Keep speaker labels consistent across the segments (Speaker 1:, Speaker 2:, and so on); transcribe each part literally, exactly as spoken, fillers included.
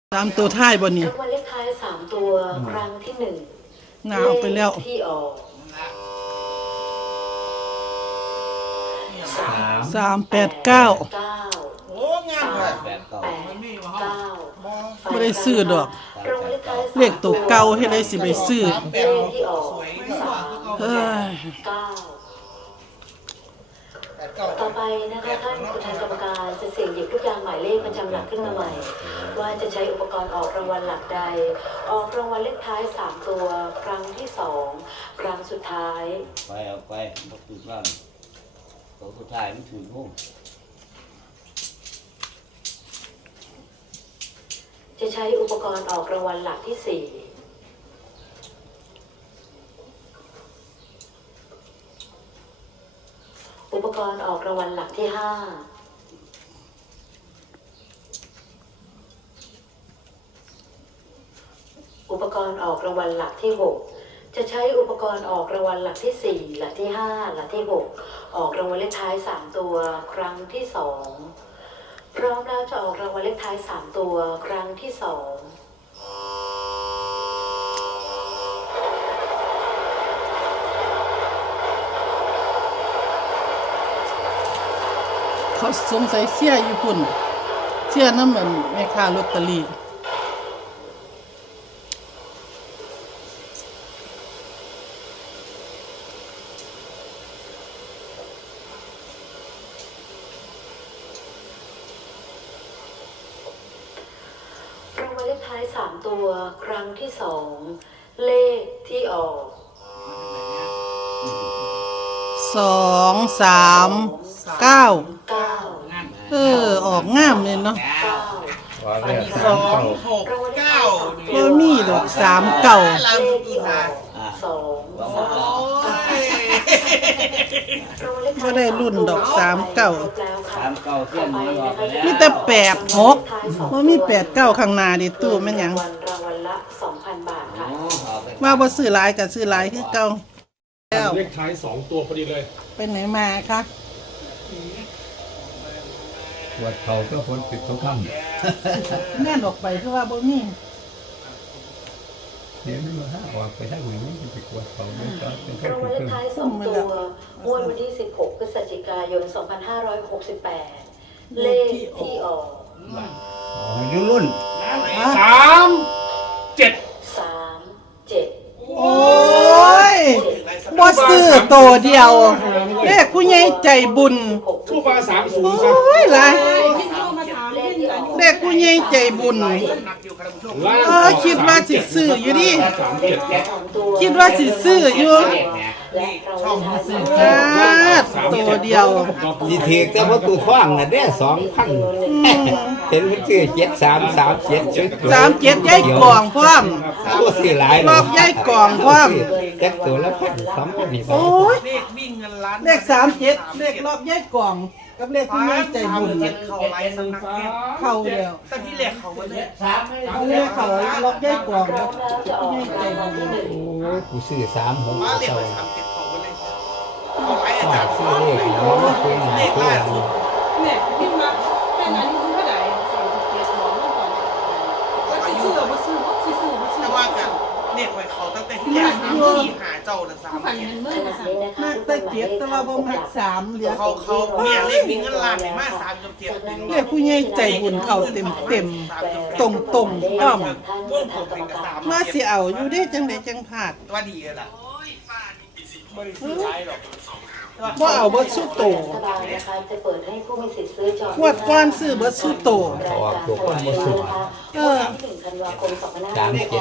Speaker 1: สามตัวท้ายบ่นี่
Speaker 2: รางวัลเลขท้ายสามตัวครั้งที่หนึ่ง
Speaker 1: หนาออกไปแล้ว
Speaker 2: ที่ออก
Speaker 1: สามแปดเก้า
Speaker 2: เก้า
Speaker 3: โอ้งามเลย
Speaker 2: แปดเก้า
Speaker 1: ไม่ได้ซื้อดอกเลขตัวเก่าให้ได้สิไปซื้อ
Speaker 2: เลขที่ออกสาม
Speaker 1: เฮ้ย
Speaker 2: เก้าต่อไปนะคะท่านประธานกรรมการจะเสี่ยงหยิบทุกอย่างหมายเลขประจำหลักขึ้นมาใหม่ว่าจะใช้อุปกรณ์ออกรางวัลหลักใดออกรางวัลเลขท้ายสามตัวครั้งที่สองครั้งสุดท้าย
Speaker 4: ไปเอาไปบักตุดล่างตัวสุดท้ายมันถือหุ้ม
Speaker 2: จะใช้อุปกรณ์ออกรางวัลหลักที่สี่อุปกรณ์ออกรางวัลหลักที่ห้าอุปกรณ์ออกรางวัลหลักที่หกจะใช้อุปกรณ์ออกรางวัลหลักที่สี่หลักที่ห้าหลักที่หกออกรางวัลเลขท้ายสามตัวครั้งที่สองพร้อมแล้วจะออกรางวัลเลขท้ายสามตัวครั้งที่สอง
Speaker 1: เขาสงสัยเสียอยู่พุ่นเสียน้ำเหมือนแม่ค้าลอตเตอรี่
Speaker 2: รางวัลเลขท้ายสามตัวครั้งที่สองเลขที่ออก
Speaker 1: สองสามเก้า
Speaker 2: เก้า
Speaker 1: เออออกงามเลยเนาะ
Speaker 3: สองหกเก้า
Speaker 1: บ่มีดอกสามเก้า
Speaker 2: เลขที่ออกสองสาม
Speaker 1: บ่ได้รุ่นดอกสามเก้า
Speaker 4: สามเก้าเส้นนี้ออกไปแล้ว
Speaker 1: มีแต่แปดหกบ่มีแปดเก้าข้างหน้าดิตู้แม่นหยัง
Speaker 2: รางวัลละสองพันบาทค่ะ
Speaker 1: ว่าบ่ซื้อหลายก็ซื้อหลายคือเก่า
Speaker 5: แล้วเลขท้ายสองตัวพอดีเลย
Speaker 1: ไปไหนมาคะ
Speaker 6: วัดเขาก็พ้นติดทุกขั้น
Speaker 1: แม่นออกไปคือว่าบ่มี
Speaker 6: เดี๋ยวนี้มาห้าออกไปให้หวยมันจะกวดเขาไม่ก็เป็นแค่
Speaker 2: รางวัลเลขท้ายสองตัวงวดวันที่สิบหกพฤศจิกายนสองพันห้าร้อยหกสิบแปดเลขที่ออก
Speaker 6: รุ่นรุ่น
Speaker 5: สามเจ็ด
Speaker 2: สามเจ็ด
Speaker 1: โอ้ยบ่ซื้อตัวเดียวเลขผู้ใหญ่ใจบุญ
Speaker 5: ทูบาสามศูนย์
Speaker 1: โอ้ยหลายเลขผู้ใหญ่ใจบุญเออคิดว่าสิซื้ออยู่ดิคิดว่าสิซื้ออยู่ตัวเดียว
Speaker 6: สิถือแต่ว่าตัวขว้างน่ะเด้สองพันเห็นมันคือเจ็ดสามสามเจ็ด
Speaker 1: สามเจ็ดย้ายกล่องพร้อม
Speaker 6: ตัวสี่หลาย
Speaker 1: รอบย้ายกล่องพร้อม
Speaker 6: แจ็คตัวละพันสองพันนี่
Speaker 1: โอ้ยเลขวิ่งเงินล้านเลขสามเจ็ดเลขรอบย้ายกล่องกับเลขผู้ใหญ่ใจบุญ
Speaker 3: เข้าไปสำนักเก็บ
Speaker 1: เข้าแล้ว
Speaker 3: แต่ที่เลขเขาวันนี้
Speaker 1: เอาเลขเขารอบย้ายกล่องกับผู้ใหญ่ใจบุญ
Speaker 6: โอ้ยกูซื้อสามหก
Speaker 3: เท่าสามเจ็ดเขาวันนี้เขาไปอาจารย์
Speaker 6: ซื้อเลขเนาะคุยหน่อยคุยหน่อย
Speaker 7: เนี่ยพี่มาเป็นอายุเท่าไหร่สามสิบเจ็ดบอกมาก่อนว่าจะซื้อว่าซื้อว่าซื้อว่าซื้อ
Speaker 3: แต่ว่ากันเนี่ยไว้เขาตั้งแต่ที่แรกสามที่หาเจ้าละสาม
Speaker 7: ฝันเห็นเมื่อสาม
Speaker 1: มากแต่เจ็ดแต่ว่าบ่มักสามเหลือ
Speaker 3: เขาเขาเนี่ยเลขนี้เงินล้านเนี่ยมาสามจำเจ็ด
Speaker 1: เลขผู้ใหญ่ใจบุญเข้าเต็มเต็มตรงตรงอ้อมมาสิเอาอยู่ได้จังได๋จังพลาด
Speaker 3: ว่าดีเลยล่ะ
Speaker 1: บ่เอาบ่สู้โตงวดก่อนซื้อบ่สู้โต
Speaker 6: ออกตัวคนบ่สู้
Speaker 1: เออ
Speaker 6: สามเจ็ด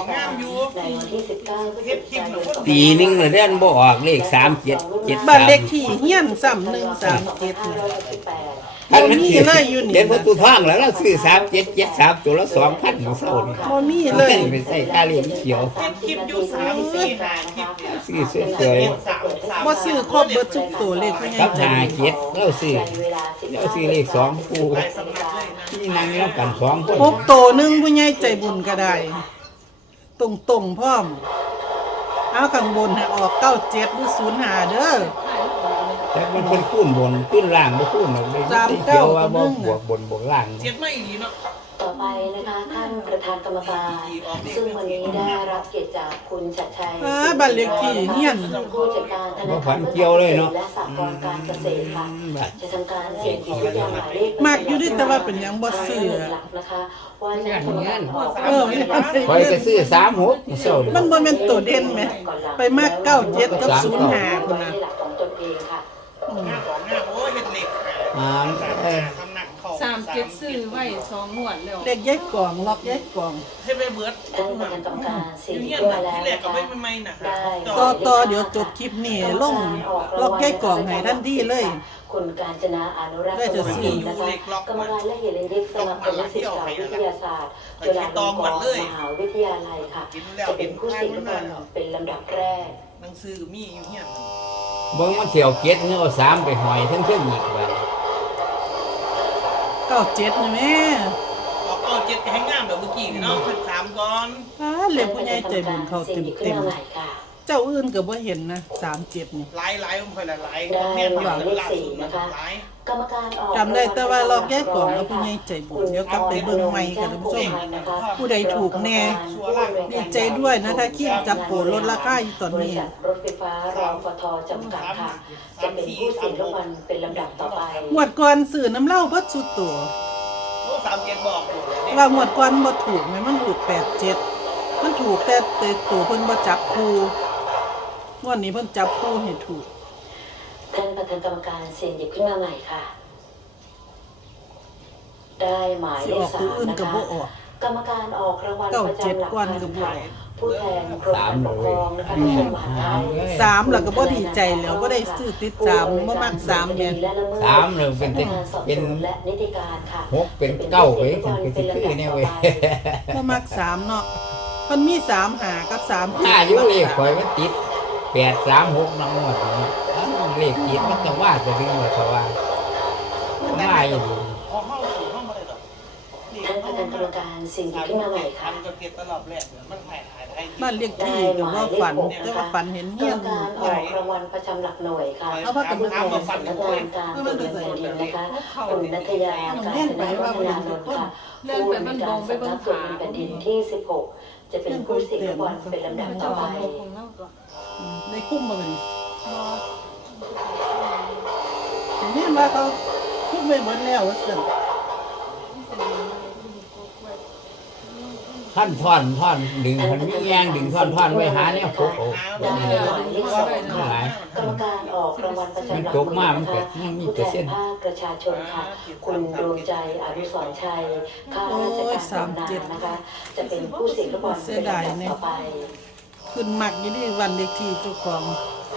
Speaker 2: ปี
Speaker 6: นึงเลยเด้นบ่ออกเลขสามเจ็ดเจ็ด
Speaker 1: บ้านเลขที่เฮียนซ้ำหนึ่งสามเจ็ด
Speaker 6: ท่านมันสิเห็นประตูทางแล้วเราซื้อสามเจ็ดเจ็ดสามตัวละสองพันเศร้านี่
Speaker 1: บ่มีเลย
Speaker 6: เป็นใส่ค่าเลี้ยงเขียว
Speaker 3: คลิปอยู่สามสี่ห้าคลิป
Speaker 6: ซื้อสวย
Speaker 1: ๆบ่ซื้อครบเบิดทุกตัวเลขผู้ใหญ่
Speaker 6: กับหาเจ็ดเราซื้อเราซื้อเลขสองคู่นี่นั่งแล้วกันสองคน
Speaker 1: หกตัวนึงผู้ใหญ่ใจบุญก็ได้ตรงๆพร้อมเอาข้างบนให้ออกเก้าเจ็ดหรือศูนย์ห้าเด้อ
Speaker 6: แต่มันเป็นคูณบนคูณล่างบ่คูณหรอกเลยเกี่ยวว่าบ่บวกบนบวกล่าง
Speaker 3: เจ็ดไม่ดีเนาะ
Speaker 2: ต่อไปนะคะท่านประธานกรรมการ ซึ่งวันนี้ได้รับเกียรติจากคุณชัดชัย
Speaker 1: อ่าบ้านเลขที่เฮียน
Speaker 2: ผู้จัดการธนาคารเกี่ยวเลยเนาะและสหกรณ์การเกษตรค่ะจะทำการเสี่ยงหยิบลูกยางหมายเลข
Speaker 1: มากอยู่ดิแต่ว่าเป็นหยังบ่ซื้อ
Speaker 2: หลักนะคะว่าจะทำการออก
Speaker 1: เออไม่ได้
Speaker 6: คอยก็ซื้อสามหกเศร้า
Speaker 1: มันบ่แม่นตัวเด่นไหมไปมากเก้าเจ็ดกับศูนย์ห้าพุ่นน่ะ
Speaker 2: หลักของตนเองค่ะ
Speaker 3: หน้าของหน้าโอ้ยเห็ดเหล็ก
Speaker 6: อ่าเออ
Speaker 3: สำนักเขา
Speaker 7: สามเจ็ดซื้อไว้สองงวดแล้ว
Speaker 1: เลขยายกล่องล็อกยายกล่อง
Speaker 3: ให้ไปเบิร์ด
Speaker 2: ท่านประธานกรรมการเสี่ยงหยิ
Speaker 3: เงี้
Speaker 2: บ
Speaker 3: ย
Speaker 2: ขึ้นมาแล้ว
Speaker 3: ที่แรก
Speaker 2: นะ
Speaker 3: ก็
Speaker 2: คะ
Speaker 3: ไม่ไม่นะ
Speaker 2: ได้
Speaker 1: ต่อต่อเดี๋ยวจบคลิปนี้ลงล็อกยายกล่องให้ทันทีเลย
Speaker 2: คุณกาญจนาอนุรักษ์
Speaker 1: ได้จะซื้อ
Speaker 2: นะคะกรรมการและเหตุเล็กสมาคมนิสิตศาสตร์วิทยาศาสตร์จุฬาลงกรณ์มหาวิทยาลัยค่ะ จะเป็นผู้เสี่ยงลูกบอลเป็นลำดับแรก
Speaker 3: หนังสือมีอยู่เงี้ย
Speaker 6: เบิ่งมันเสียวเกียรติเนื้อเอาสามไปหอยทั้งเครื่องอีกแบบ
Speaker 1: เก้าเจ็ดนี่แม่
Speaker 3: ออกเอาเจ็ดให้งามแบบเมื่อกี้เนาะสามก้อน
Speaker 1: อ่าเลขผู้ใหญ่ใจบุญเขาเต็มเต็มเจ้าอื่นก็บ่เห็นนะสามเจ็ดนี่
Speaker 3: หลายหลายมันค่อยหลายหลาย
Speaker 2: ได้
Speaker 3: แม่น
Speaker 2: หมายเลข
Speaker 3: ล่า
Speaker 2: สี่
Speaker 3: สุดมัน
Speaker 2: นะคะ
Speaker 3: หลาย
Speaker 2: กรรมการออก
Speaker 1: จำได้แต่ว่าล็อกยายกล่องแล้วผู้ใหญ่ใจบุญเดี๋ยวกลับไปเบิ่งใหม่ค่ะท่านผู้ชม ผู้ใดถูกแน่ ดีใจด้วยนะคะคิดจับโปรลดราคาอยู่ตอนนี้
Speaker 2: บริษัทรถไฟฟ้ารอฟทจำกัดค่ะ จะเป็นผู้เสี่ยงลูกบอลเป็นลำดับต่อไป
Speaker 1: งวดก่อนซื้อน้ำเหล้าเบิดสุดตัว
Speaker 3: โอ้สามเจ็ดบอกอยู่เนี่ย
Speaker 1: ว่างวดก่อนบ่ถูกแม่มันถูกแปดเจ็ดมันถูกแต่แต่ตัวเพิ่นบ่จับคู่งวดนี้เพิ่นจับคู่ให้ถูก
Speaker 2: ท่านประธานกรรมการเสี่ยงหยิบขึ้นมาใหม่ค่ะ ได้หมาย
Speaker 1: สิ
Speaker 2: เล
Speaker 1: อ
Speaker 2: ข
Speaker 1: อก
Speaker 2: สา
Speaker 1: ตัว
Speaker 2: ม
Speaker 1: อื่น
Speaker 2: นะ
Speaker 1: ก็
Speaker 2: คะ
Speaker 1: บ่ออก
Speaker 2: กรรมการออกรางวัล
Speaker 1: เก้า
Speaker 2: ประ
Speaker 1: เจ็ด
Speaker 2: จำหลัก
Speaker 1: กว่า
Speaker 2: พัน
Speaker 1: ก็บ่อ
Speaker 2: ค่ะ
Speaker 1: อก
Speaker 2: ผู้แทนกรมการปกครองนะคะกระทรวงมหาดไทย
Speaker 1: สามแล้วก็บ่ดีใจแล้วบ่ได้ซื้อติดสามบ่มักสามแม่น
Speaker 6: สามเลยเป็น
Speaker 2: พนักงานสอบ
Speaker 6: เป็น
Speaker 2: สวนและนิติการค่ะ
Speaker 6: หกเป็นเก้าเว้ยเป็นสิบคือเนี่ยเว้ย
Speaker 1: บ่มักสามเนาะเพิ่นมีสามหากับสาม
Speaker 6: ถ้าอยู่เลขข่อยมันติดแปดสามหกน้องหมดนี่อ้าวเลขติดมันต้องว่าจะถึงเลยเขาว่าว่าอยู่
Speaker 3: พอห้องสูงห้องอะไรหรอ
Speaker 2: ท่านประธานกรรมการเสี่ยงหยิบขึ้นมาใหม่ค่ะ
Speaker 3: ทำก็เก็บตลอดแหละมันหายหายได้
Speaker 1: บ้านเลขที่ก็บ่ฝันแต่ว่าฝันเห็น
Speaker 2: กร
Speaker 1: เฮีย
Speaker 2: ร
Speaker 1: น
Speaker 2: มการออกรางวัลประจำหลักหน่วยค่ะ
Speaker 1: เอาว่ากัน
Speaker 2: ผู้
Speaker 1: มา
Speaker 2: แทนสำนักงานการตรวจเงินแผ่นดินนะคะคุณนัทยาการธนาวัฒนานนท์ค่ะผู้อำนวยการสำนักตรวจเงินแผ่นดินที่สิบหกจะเป็นผู้เสี่ยงลูกบอลเป็นลำดับต่อไป
Speaker 7: ของเราก่อน
Speaker 1: ได้คุ้มบ่เป็นเห็นว่าเขาคุ้มไปหมดแล้วว่าซั่น
Speaker 6: ท่านท่อนท่อนดึงมันมีแรงดึงท่อนท่อนไว้หาเนี่ยพกโอ้
Speaker 2: ได้หมายเลขสองค่ะกรรมการออกรางวัลประจำหลักหน่วยนะคะผู้แทนภาคประชาชนค่ะ คุณดวงใจอนุสรณ์ชัยข้าราชการบำนาญนะคะ จะเป็นผู้เสี่ยงลูกบอลเป็นลำดับต่อไป
Speaker 1: ขึ้นมักอยู่ที่วันเลขที่เจ้าของ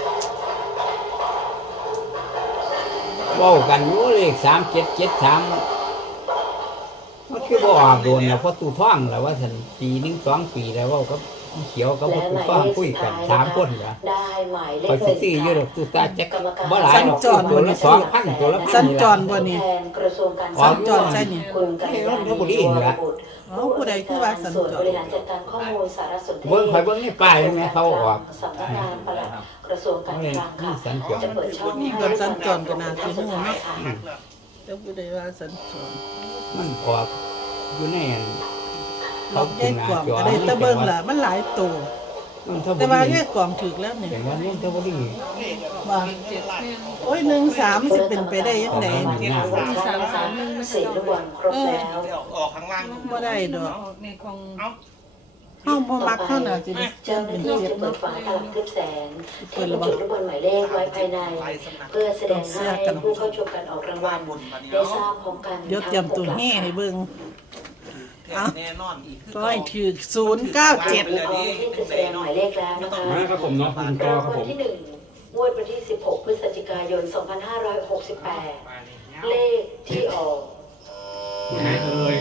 Speaker 6: เว้ากันอยู่เลขสามเจ็ดเจ็ดสามมันคือบ่ออกโดนแล้วเพราะตู้ท่องแล้วว่าฉันปีหนึ่งสองปีแล้วเว่ากับเขียวกับ
Speaker 2: และ
Speaker 6: ตู้
Speaker 2: หมาย
Speaker 6: ท่อง
Speaker 2: เลข
Speaker 6: คุย
Speaker 2: สุด
Speaker 6: กัน
Speaker 2: ท้าย
Speaker 6: สาม
Speaker 2: นะ
Speaker 6: คน
Speaker 2: คะ
Speaker 6: นะ
Speaker 2: ได้หมายเล
Speaker 6: คอย
Speaker 2: ขห
Speaker 6: สิ
Speaker 2: นึ่ง
Speaker 6: ซื้ออยู่ดอกตู้ตาจัก
Speaker 2: กรรมการ
Speaker 6: บ่หลายดอกตัวละสองพันตัวละพั
Speaker 1: สั
Speaker 6: น
Speaker 1: ญ
Speaker 6: นี่
Speaker 1: จ
Speaker 6: ล่ะ
Speaker 1: รบ่นี่
Speaker 2: แทนกระทรวงการ
Speaker 1: สัญจรใช่นี่
Speaker 2: คุณกัญญาณีบัวบุตร
Speaker 1: อ๋อผู้ใดคือว่าสัญจร
Speaker 2: ส่วนบริหารจัดการข้อมูลสารสนเทศ
Speaker 6: เบิ่งข่อยเบิ่งในป้ายแม่เขาออก
Speaker 2: สำนักงานปลัดกระทรวงการคลังค่ะ
Speaker 6: สัญจร
Speaker 2: จะเปิดช่อง
Speaker 1: เกิดสัญจรก็น่าสิฮู้เนาะ
Speaker 2: ค่ะ
Speaker 1: เจ้าผู้ใดว่าสัญจร
Speaker 6: มันออกอยู่ในอัน
Speaker 1: ล็อกยายกล่องก็ได้แต่เบิ่งล่ะมันหลายตัว
Speaker 6: มันเท่าบ่
Speaker 1: แต่ว่า
Speaker 6: ดี
Speaker 1: ยายกล่องถูกแล้วนี่
Speaker 6: เป็นว่านี่เท่าบ่ดี
Speaker 1: ว่าโอ้ยหนึ่งสามสิเป็นไปได้ยังไง
Speaker 7: สามสามหนึ่งไม่
Speaker 2: เสียลูกบอลครบแล้ว
Speaker 3: ออกข้างล่าง
Speaker 1: บ่ได้ดอก
Speaker 7: ในของ
Speaker 3: เอ้า
Speaker 1: เฮาบ่มักเท่าน่ะสิ
Speaker 2: เจ้าหน้า
Speaker 1: เป็น
Speaker 2: ที่
Speaker 1: เฮ็
Speaker 2: จะ
Speaker 1: ด
Speaker 2: เปิ
Speaker 1: เนาะ
Speaker 2: ดฝาตลับทึบแสงที่บรรจุลูกบอลหมายเลขไว้ภายใน เพื่อแสดงให้ผู้เข้าชมการออกรางวัลได้ทราบพร้อมกัน
Speaker 1: เดี๋ยวเตรียมตัวแห่ให้เบิ่ง
Speaker 3: แน่นอนอีก
Speaker 1: ก็ให้ถูกศูนย์เก้าเจ็ด
Speaker 2: พร้อมที่จะแสดงหมายเลขแล้วนะคะ
Speaker 5: มาครับผมเนาะคุณต่อ
Speaker 2: ราง
Speaker 5: ครับ
Speaker 2: วั
Speaker 5: ผ
Speaker 2: ล
Speaker 5: ม
Speaker 2: ที่หนึ่งงวดวันที่สิบหกพฤศจิกายนสองพันห้าร้อยหกสิบแปดเลขที่ออก
Speaker 5: ไหนเอ่ย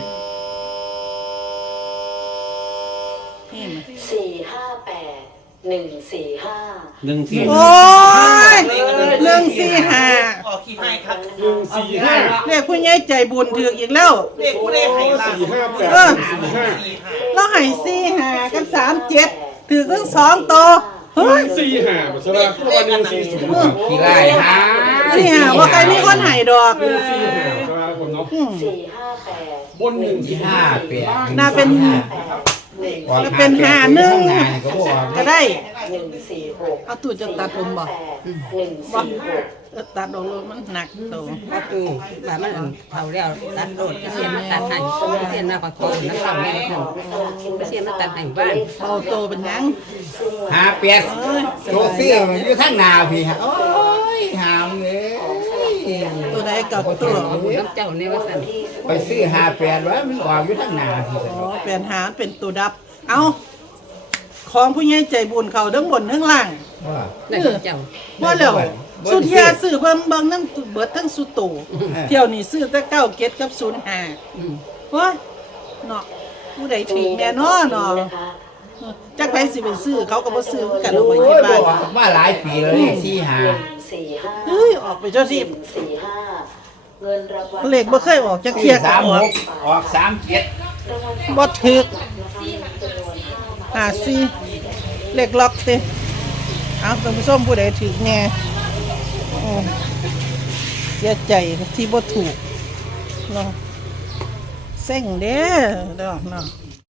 Speaker 1: เห็นไหม
Speaker 2: สี่ห้าแปดหนึ่งสี่ห้า
Speaker 5: หนึ่งสี่
Speaker 1: โอ้ยเรื่องสี่ห้า
Speaker 3: ออกขี้ให้ครับ
Speaker 5: หนึ่งสี่ห้า
Speaker 1: เรียกผู้ใหญ่ใจบุญถือกอีกแล้ว
Speaker 3: เลขผู้ได้ให้ล่า
Speaker 5: สี่ห้าแปด
Speaker 1: เออ
Speaker 5: สี่ห้า
Speaker 3: สี่ห้า
Speaker 1: เราให้สี่ห้ากับสามเจ็ดถือทั้งสองตัวเฮ้ย
Speaker 5: สี่ห้าบัตรละวันหนึ่งสี่ศูนย์ครับ
Speaker 6: ขี้ไล่หา
Speaker 1: สี่ห้าว่าใครมีคนให้ดอก
Speaker 5: หนึ่งสี่ห้าครับผมเนาะ
Speaker 1: อืม
Speaker 2: สี่ห้าแแปด
Speaker 5: บนหนึ่งสี่
Speaker 6: ห้าแปด
Speaker 1: น่าเป็น
Speaker 6: ออก
Speaker 1: จะเป็นหาหนึ่ง
Speaker 6: ข้าก็บ่ออก
Speaker 1: ก็ได้
Speaker 2: หนึ่งสี่หก
Speaker 1: เอาตูจะตัดผมบ่
Speaker 2: แปดหนึ่งสี่หก
Speaker 1: เออตัดออกเลยมันหนักโต
Speaker 8: ก็คือแบบมันเผาแล้วตัดโดดเสียนตัดให้เสียนมาขอโทษนะเขาแม่เสียนมาตัดให้บ้าน
Speaker 1: เบาโตเป็นหยัง
Speaker 6: ห้าแปดโตเสื้อมันอยู่ทางหน้าพี่ฮะโอ้ยหามเอ้ย
Speaker 1: ตัวใดเก่าตัว
Speaker 8: น้ำเจ้าเนี่ยว่าสั่น
Speaker 6: ไปซื้อห้าแปดว่ามันออกอยู่ทางหน้าพี่
Speaker 1: อ๋อเป็นหาเป็นตัวดับ เอาของผู้ใหญ่ใจบุญเขาทั้งบนทั้งล่าง
Speaker 6: ว่า
Speaker 8: นั่นเจ้า
Speaker 1: ว่าแล้วสุดเทียซื้อเบิ่งเบิ่งน้ำเบิดทั้งสุดโตเที่ยวนี้ซื้อแต่เก้าเก็ดกับศูนย์ห้าว้าเนาะผู้ใดถึงแน่นอนเนาะจักไปสิไปซื้อเขาก็บ่ซื้อคือกันเอาไป
Speaker 6: โอ้
Speaker 1: ที่
Speaker 6: ย
Speaker 1: บ้าน
Speaker 6: บอกมาหลายปีแล้วนี่สี่ห้า
Speaker 2: สี่ห้า
Speaker 1: เฮ้ยออกไปเจ้าสิ
Speaker 2: สี่ห้าเงินรางวัล
Speaker 1: เลขบ่เคยออกจักเที่
Speaker 6: สี่
Speaker 1: ยก็
Speaker 6: สาม
Speaker 1: อ
Speaker 6: ห
Speaker 1: อก
Speaker 6: กออกสามเจ็ด
Speaker 1: บ่ถึก
Speaker 2: จำนวนห้า
Speaker 1: หาซี่เลขล็อกเต้เอาท่านผู้ชมผู้ใดถึกแน่อืมเสียใจที่บ่ถูกเนาะเซ็งเด้อเนาะเนาะ